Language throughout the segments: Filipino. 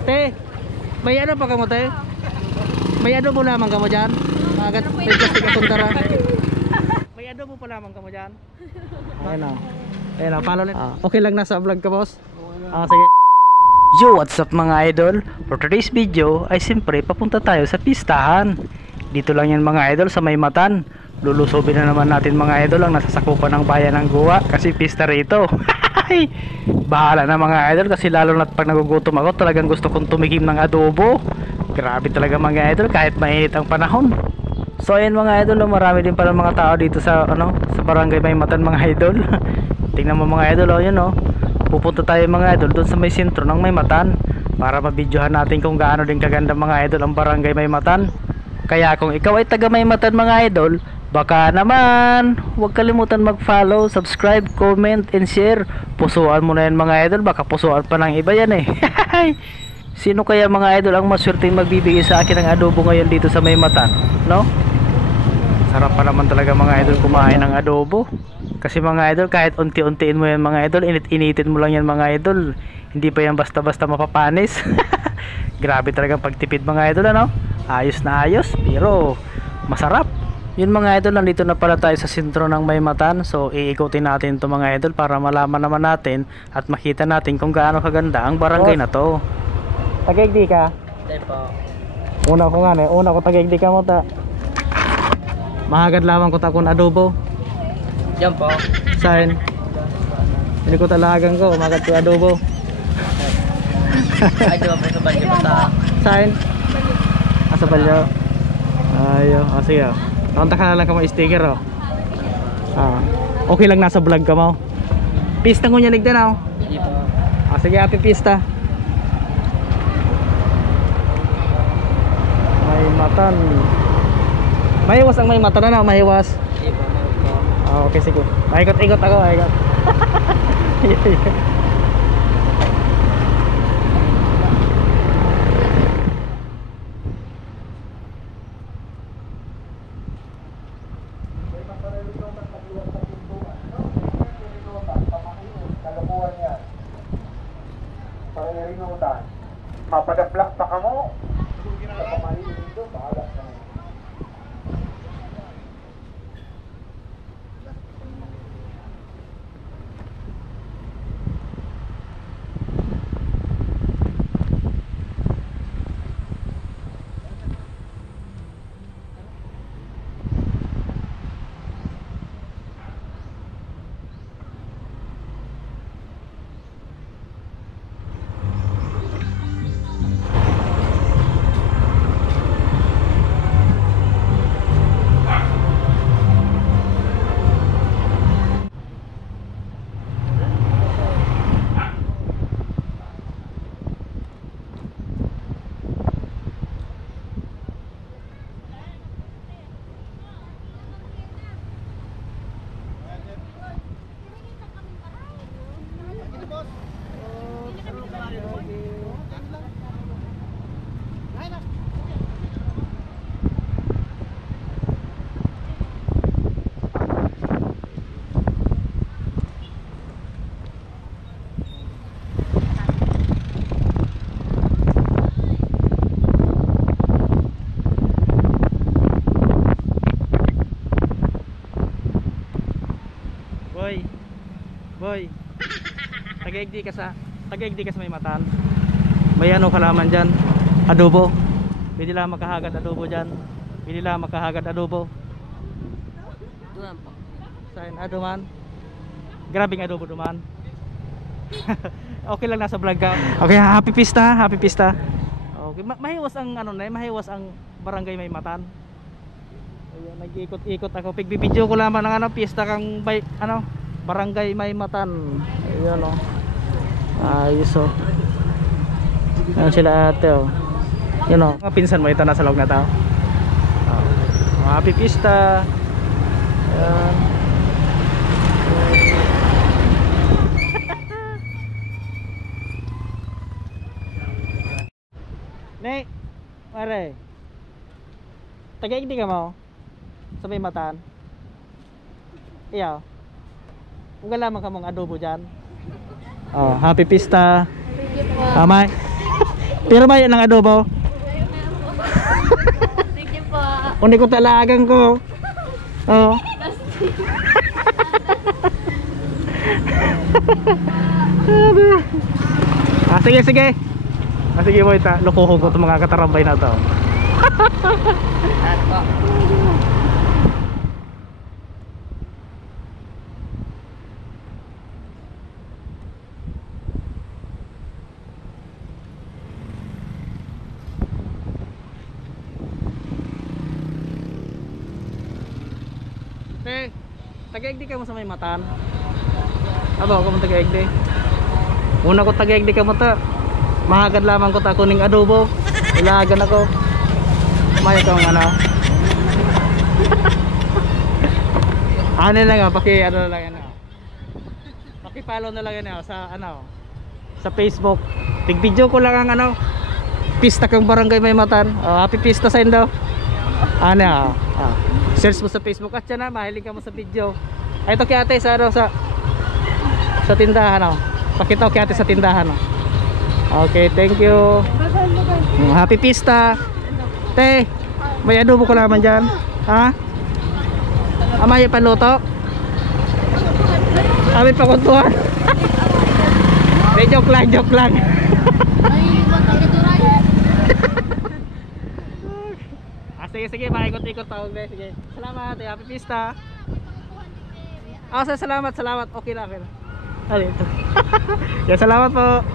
Te, may ano pa kamo te? May adobo lamang kamo dyan? Agad plastic atong tara. May adobo pa lamang kamo dyan? Ayun o. Ayun o, follow okay lang nasa vlog ka boss? Sige. Yo, what's up mga idol? For today's video ay siyempre papunta tayo sa pistahan. Dito lang yan mga idol sa Maymatan. Lulusobin na naman natin mga idol ang nasasakupan ng bayan ng Guwa kasi pista rito. Bahala na mga idol kasi lalo na pag nagugutom ako talagang gusto kong tumikim ng adobo. Grabe talaga mga idol kahit mainit ang panahon. So ayan mga idol, marami din pala mga tao dito sa sa barangay Maymatan mga idol. Tingnan mo mga idol, yun pupunta tayo mga idol doon sa may sentro ng Maymatan para mabidyohan natin kung gaano din kaganda mga idol ang barangay Maymatan. Kaya kung ikaw ay taga Maymatan mga idol, baka naman huwag kalimutan mag-follow, subscribe, comment, and share. Pusuan mo na yan mga idol, baka pusuan pa ng iba yan Sino kaya mga idol ang maswerteng magbibigay sa akin ng adobo ngayon dito sa Maymatan, no? Sarap pa naman talaga mga idol kumain ng adobo. Kasi mga idol kahit unti-untiin mo yan mga idol, init-initin mo lang yan mga idol, hindi pa yan basta-basta mapapanis. Grabe talaga pagtipid mga idol ayos na ayos pero masarap. Yun mga idol, nandito na pala tayo sa sentro ng Maymatan. So iikutin natin ito mga idol para malaman naman natin at makita natin kung gaano kaganda ang barangay na to. Tagaigdi ka? Hindi po. Una ko nga una ko tagaigdi ka mo ta. Mahagad lamang ko ta kung adobo. Yan po. Saan? Hindi ko talagang ko, mahagad ko adobo. Ay, di ba po sa balyo po ta? Saan? Sa balyo. Ayo, sige Tanta ka na lang ka mo sticker okay lang nasa vlog ka mo. Pista ko niya nagdanaw. Sige happy pista. Maymatan. Mahiwas ang Maymatan na mahiwas. Okay sige. Ikot-ikot ako, ikot. Mapadaplak pa ka mo. Sa pamalitin dito, bahala ka mo. Boy, tagaigdi ka sa Maymatan. May kalaman dyan, adobo. Pwede lang makahagad adobo dyan. Pwede lang makahagad adobo. Duman po. Saan adoman? Grabing adobo duman. Okay lang nasa vlog ka. Okay, happy pista, happy pista. Okay, mahiwas ang mahiwas ang barangay Maymatan. Ayun, nag-ikot-ikot ako. Pigbibidyo ko lamang ng pista kang barangay Maymatan. Ayun ayos Ayan sila ate Yun mga pinsan mo ito nasa loob na tao. Happy pista. Ayan. Nek, mare. Tagaigdi ka mo sa Maymatan. Iyaw. Kung lamang ka mong adobo dyan. Happy pista. Amay. Pero ba yan ng adobo? Thank you po. Kundi ko talagang ko. Oh. Sige, sige. Sige mo ita. Lukuho ko itong mga katarambay na to. Tagaigdi ka mo sa may matan. Aba ko mo tagaigdi. Una ko tagaigdi ka mo ta. Mahagad lamang ko ta kuning adobo. Ilagan ako. May kang ano. Ano na nga paki ano na lang yan. Paki-follow na lang yan sa ano. Sa Facebook. Tig-video ko lang ang ano. Pista kang barangay may matan. Happy pista sa indo. Ano search mo sa Facebook at yan mahilig ka mo sa video. Ay ito kay ate sa ano sa tindahan Pakita ko kay ate sa tindahan Okay, thank you. Happy pista. Te, may adobo ko naman dyan. Ha? May paluto? May pakuntuhan. De, joke lang. Sige, maikot-ikot tawag na. Sige. Salamat, happy pista. Salamat. Okay lang. Dito. Yeah, salamat po.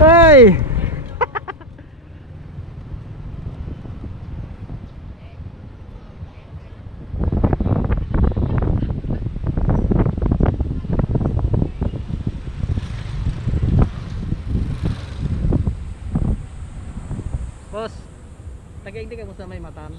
Hey! Boss, tagaigdi ka mo sa may matan.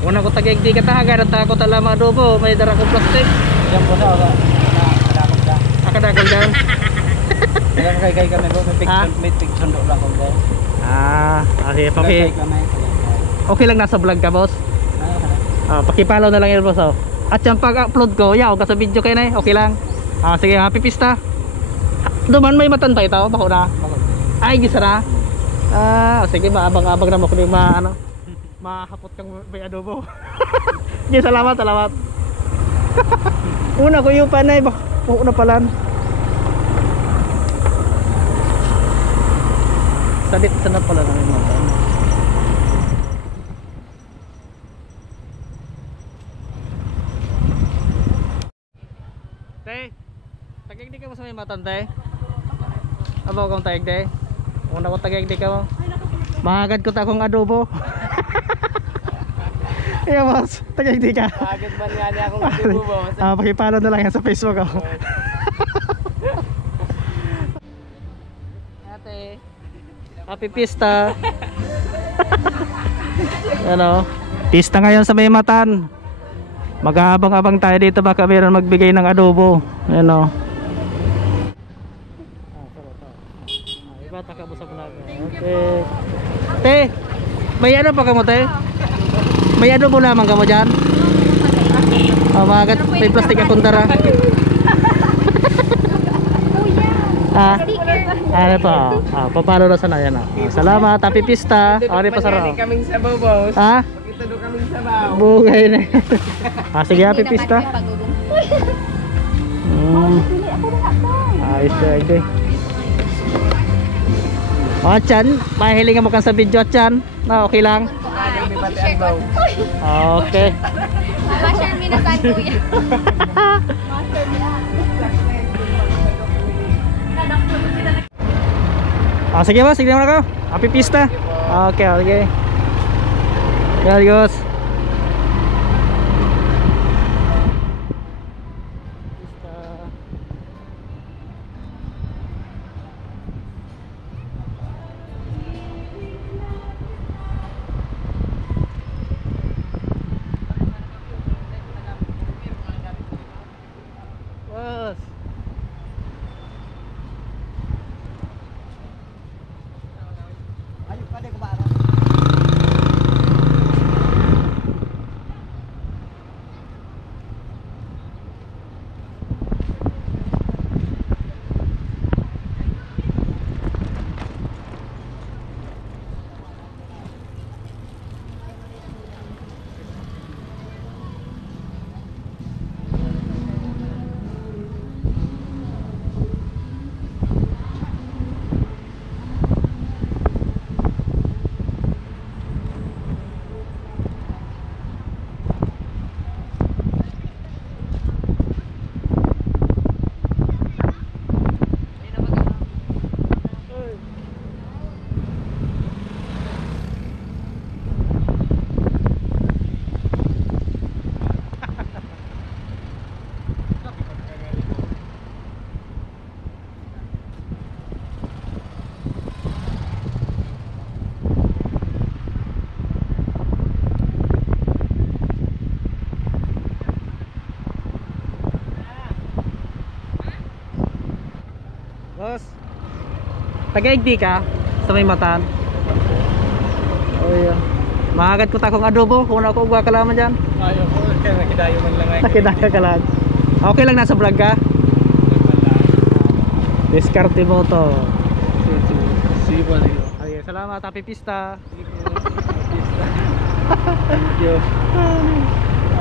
Una ko tagaigdi ka tahaga at ako talama adobo, may dara ko plastic. Diyan po sa kadakot ka. Akadagol dyan. Kaya kay kami po, may pigsundo lang ko po. Okay. Okay lang nasa vlog ka, boss. Paki-follow na lang yun, boss. At yung pag-upload ko, yaw ka sa video kayo na okay lang. Sige, happy pista. Duman may matan pa ito, bako na. Ay, gisa na. Sige, maabang-abang naman kung yung mahapot kang may adobo. Sige, salamat. Una ko yung panay, bako na palan. Sabit sana pala ng mga. Tay, tagaigdi ka mo sa may matan, tay. Abaw kang tagaigdi. Una ko tagaigdi ka mo. Mahagad ko ta akong adobo. Yeah, boss. Tagaigdi ka. Agad man nga niya akong adobo, boss. Paki-follow na lang yan sa Facebook ako. Ate, happy pista. Ano? Pista ngayon sa may matan. Mag-aabang-abang tayo dito baka mayroon magbigay ng adobo. Ano? Iba taka mo sa vlog. Okay. Te, may ano pa kamo te? May adobo lamang kamo diyan? Magat may plastic akong dara. Ano po? Papalo na sana yan. Salamat, happy pista. Ari pa saro. Kaming sabaw, boss. Pakita do kaming sabaw. Bugay na. Sige, happy pista. Ayos na. Chan, mahiling mo kan sa video, Chan. Okay lang? Okay. Share mo na saan, kuya. Sige ba? Sige naman ako. Happy pista. Okay. There goes. Boss. Taga-igdi ka sa may matan. Oh iya. Mahagat ko ta kong adobo, una ko ugwa kalaman diyan. Ayaw ko, kaya nakidayo man lang ay. Nakidaya ka lang. Okay lang nasa vlog ka. Diskarte mo to. Sige po, sige. Okay, salamat. Happy pista. Thank you.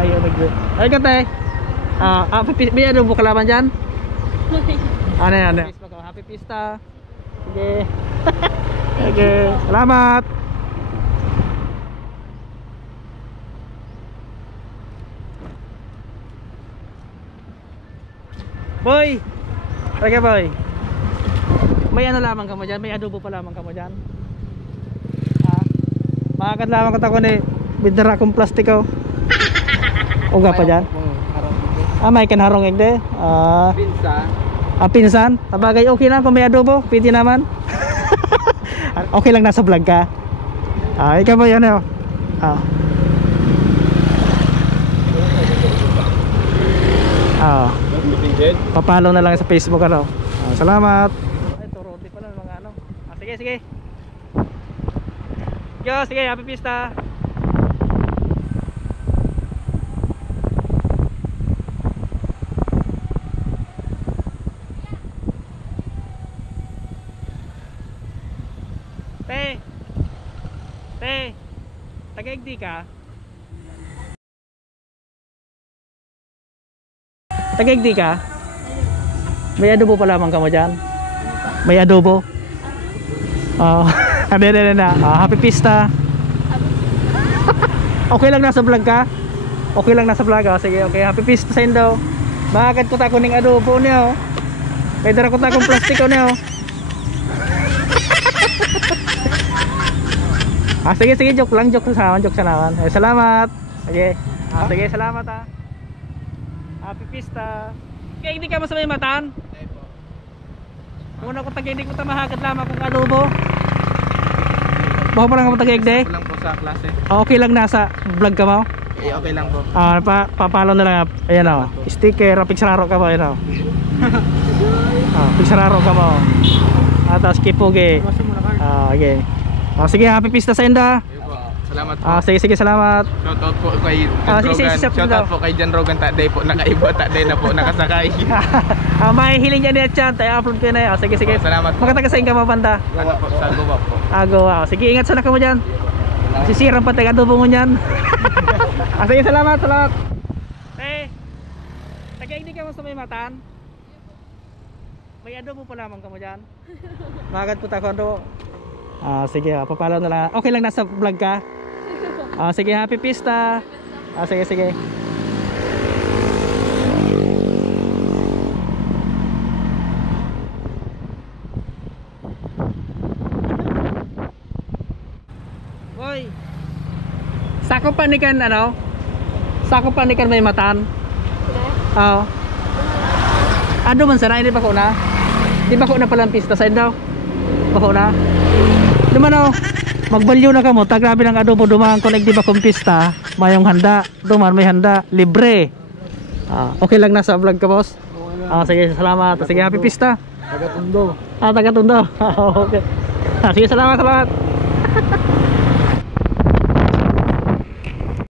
Ayaw nag. Ay kate. May adobo kalaman diyan. Ano yan? Facebook ko. Happy pista. Sige. Sige. Salamat. Boy. Teka boy. May ano lamang ka mo dyan? May adobo pa lamang ka mo dyan? Ha? Makakad lamang ka tako ni bidara akong plastiko. Uga pa dyan? May kanharong egde? Pinsan. Pinsan? Sabagay okay lang kung may adobo. Pwede naman. Okay lang nasa vlog ka. Ikaw ba yan eh? Papalo na lang sa Facebook ano. Salamat. Ito roti pala mga ano. Sige sige. Yo, sige, happy pista. Te, taga-igdi ka? Taga-igdi ka? May adobo pa lamang ka mo dyan? May adobo? Happy pista. Okay lang nasa vlog ka? Okay lang nasa vlog. Sige, okay, happy pista sa inyo. Bakit ko ta kuning adobo niyo? May dara ko ta kong plastiko niyo. Sige sige, joke lang, joke sa naman. Salamat. Sige. Sige, salamat ha. Happy pista. Kaya hindi ka mo sa may matan? Una ko tagay, hindi ko tamahagat lamang kung adobo. Baka pa lang ako tagay-igde? Okay lang po sa klase. Okay lang nasa vlog ka mo? Okay lang po. Papalo na lang. Ayan o. Sticker, picsararo ka mo. Ayan o. Picsararo ka mo. Tapos kipugi. Okay. Sige, happy pista sa inda. Salamat po. Sige, salamat. Shoutout po kay Sige, Jan Rogan. Shoutout po kay Jan Rogan. Taday po, nakaiba. Taday na po, nakasakay. May hiling niya niya chan. Tayo upload ko na yun. Sige. Salamat po. Makatagasain ka mapanda. Ano po, sa Goa po. Goa. Sige, ingat sana ka mo dyan. Sisirang pa tayo adobo mo dyan. Sige, salamat. Taga-igdi ka mo sa may matan? May adobo pa lamang ka mo dyan? Magat po tayo adobo. Sige, papalo na lang. Okay lang nasa vlog ka? Sige, happy pista. Sige. Boy. Sakop panikan ano? Sakop panikan may matan. Oo. Ado man sana, hindi ba ko na? Di ba ko na palang pista sa daw? Bako na? Duman o, magbalyo na ka mo. Grabe ng adobo, dumaan ko di ba kong pista. Mayong handa, duman may handa, libre. Okay lang nasa vlog ka boss? Sige, salamat. Sige, happy pista. Taga-Tondo. Taga-Tondo. Okay. Sige, salamat.